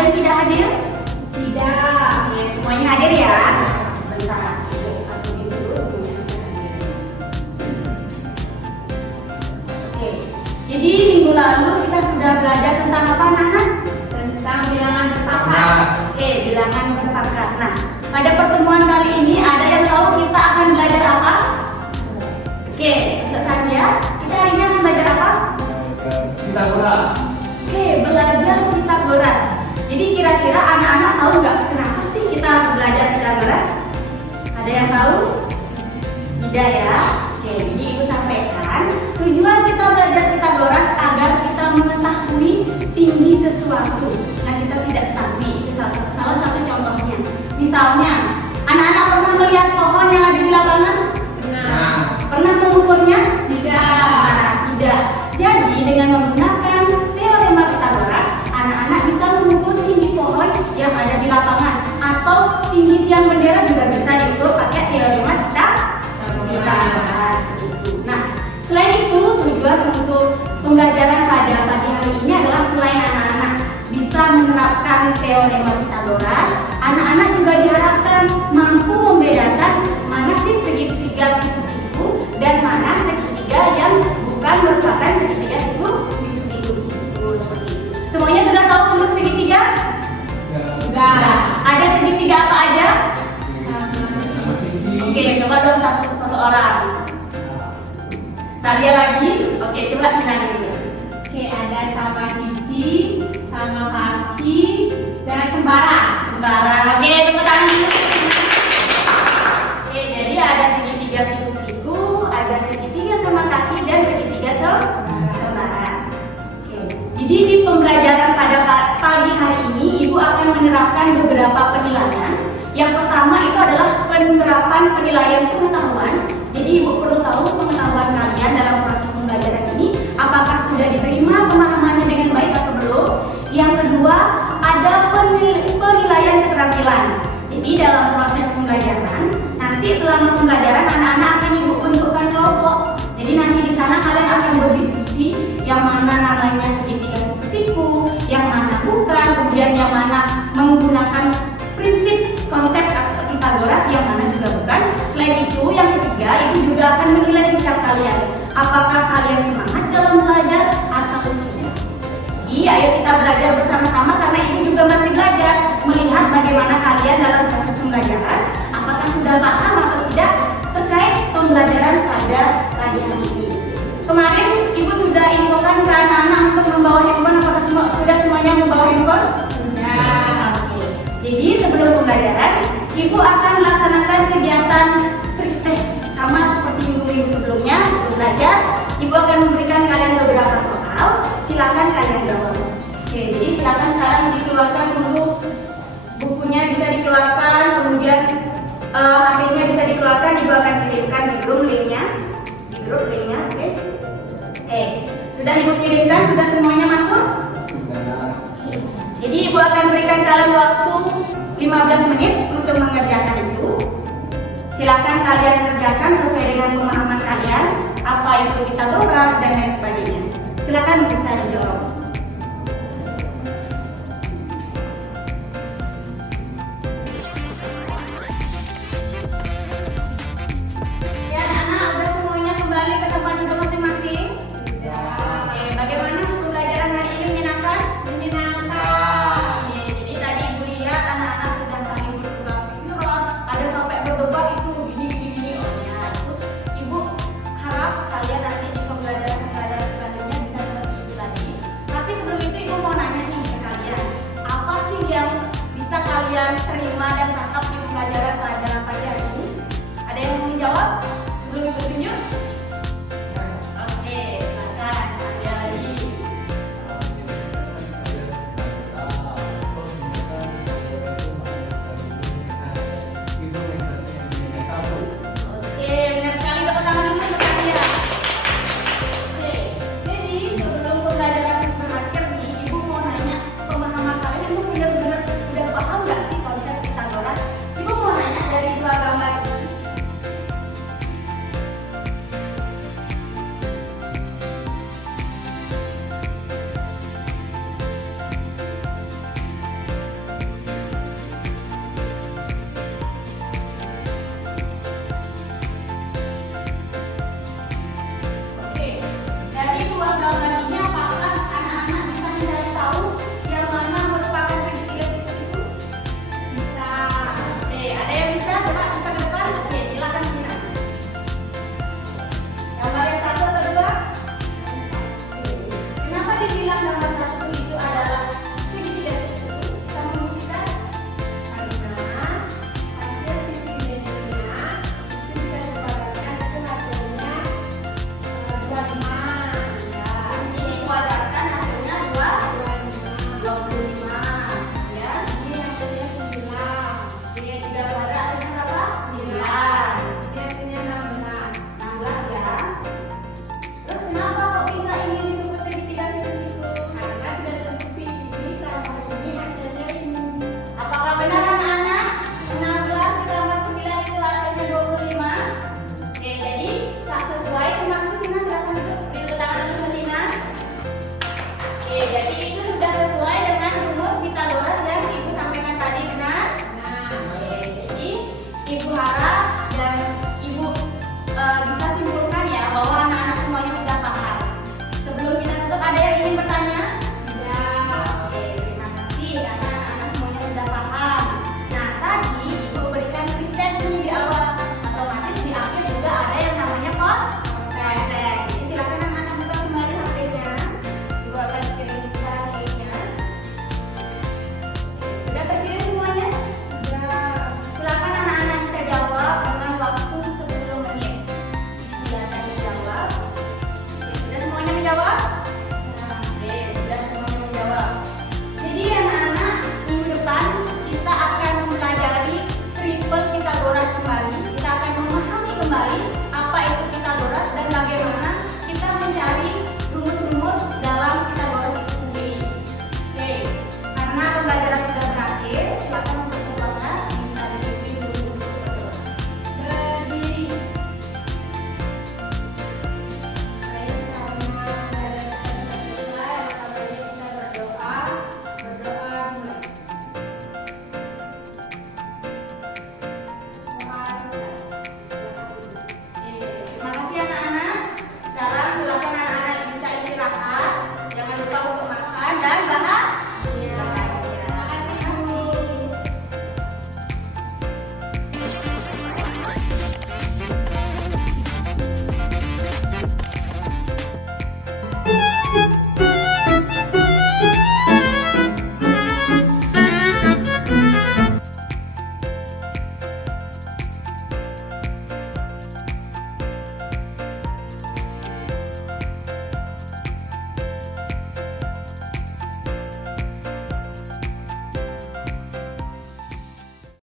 yang tidak hadir? Tidak. Oke, semuanya hadir ya. Bentar, langsung dulu semuanya sudah hadir. Oke, jadi minggu lalu kita sudah belajar tentang apa anak-anak? Tentang bilangan berpangkat. Oke, bilangan berpangkat. Nah, pada pertemuan kali ini ada yang tahu kita akan belajar apa? Oke, untuk saya, kita hari ini akan belajar apa? Pitagoras. Oke, belajar Pitagoras. Jadi kira-kira anak-anak tahu nggak kenapa sih kita harus belajar Pitagoras? Ada yang tahu? Tidak ya? Oke, jadi Ibu sampaikan tujuan kita belajar Pitagoras agar kita mengetahui tinggi sesuatu. Nah, kita tidak ketahui. Itu salah satu contohnya. Misalnya, anak-anak pernah melihat pohon yang ada di lapangan? Benar. Pernah mengukurnya? Tidak. Nah, tidak. Jadi dengan menggunakan teorema Pitagoras, anak-anak bisa mengukur tinggi pohon yang ada di lapangan atau tinggi tiang bendera juga bisa diukur pakai teorema Pitagoras. Nah, selain itu tujuan untuk pembelajaran pada pagi hari ini adalah selain anak-anak bisa menerapkan teorema Pitagoras, anak-anak juga diharapkan mampu membedakan mana sih segitiga siku-siku dan mana segitiga yang bukan merupakan segitiga siku-siku seperti itu. Semuanya sudah tahu bentuk segitiga? Sudah. Ada segitiga apa aja? Sama sisi. Oke, coba dong satu orang. Saya lagi. Oke, coba kita dulu. Oke, ada sama sisi, sama kaki, dan sembarang. Sembarang. Oke, tepuk tangan dulu. Oke, jadi ada segitiga siku-siku, ada segitiga sama kaki, dan segitiga sembarang. Oke, jadi di pembelajaran pada pagi hari ini, Ibu akan menerapkan beberapa penilaian. Yang pertama itu adalah penerapan penilaian pengetahuan. Jadi Ibu perlu tahu pengetahuan kalian dalam proses pembelajaran ini, apakah sudah diterima pemahamannya dengan baik atau belum. Yang kedua, ada penilaian keterampilan. Jadi dalam proses pembelajaran, nanti selama pembelajaran anak-anak akan Ibu bentukkan kelompok. Jadi nanti di sana kalian akan berdiskusi yang mana namanya segitiga siku, yang mana bukan, kemudian yang mana menggunakan prinsip konsep atau Pitagoras, yang mana juga bukan. Selain itu, yang ketiga, Ibu juga akan menilai sikap kalian. Apakah kalian semangat dalam belajar atau tidak? Jadi, ayo kita belajar bersama-sama karena Ibu juga masih belajar melihat bagaimana kalian dalam proses pembelajaran. Apakah sudah paham atau tidak terkait pembelajaran pada pagi hari ini? Kemarin Ibu sudah infokan ke anak-anak untuk membawa handphone. Apakah sudah semuanya membawa handphone? Sudah. Oke. Jadi sebelum pembelajaran, Ibu akan melaksanakan kegiatan pretest sama seperti minggu-minggu sebelumnya. Sebelum belajar, Ibu akan memberikan kalian beberapa soal. Silakan kalian jawab. Oke, jadi silakan sekarang dikeluarkan dulu bukunya, bisa dikeluarkan, kemudian HP-nya bisa dikeluarkan. Ibu akan kirimkan di grup linknya. Oke. Oke, sudah Ibu kirimkan, sudah semuanya masuk? Jadi Ibu akan berikan kalian waktu 15 menit untuk mengerjakan itu. Silakan kalian kerjakan sesuai dengan pemahaman kalian, apa itu Pitagoras dan lain sebagainya. Silakan bisa dijawab. Ya anak-anak, udah semuanya kembali ke tempat duduk masing-masing? Oke, bagaimana pembelajaran hari ini menyenangkan? Oke, jadi tadi Ibu lihat anak-anak sudah saling bertukar pikiran, ada sampai berdebat itu gini. Ya, itu Ibu harap kalian nanti di pembelajaran selanjutnya bisa seperti itu tadi. Tapi sebelum itu Ibu mau nanya nih ke kalian, apa sih yang bisa kalian terima dan tangkap di pembelajaran pada pagi hari ini? Ada yang mau menjawab? Sebelum Ibu tunjuk?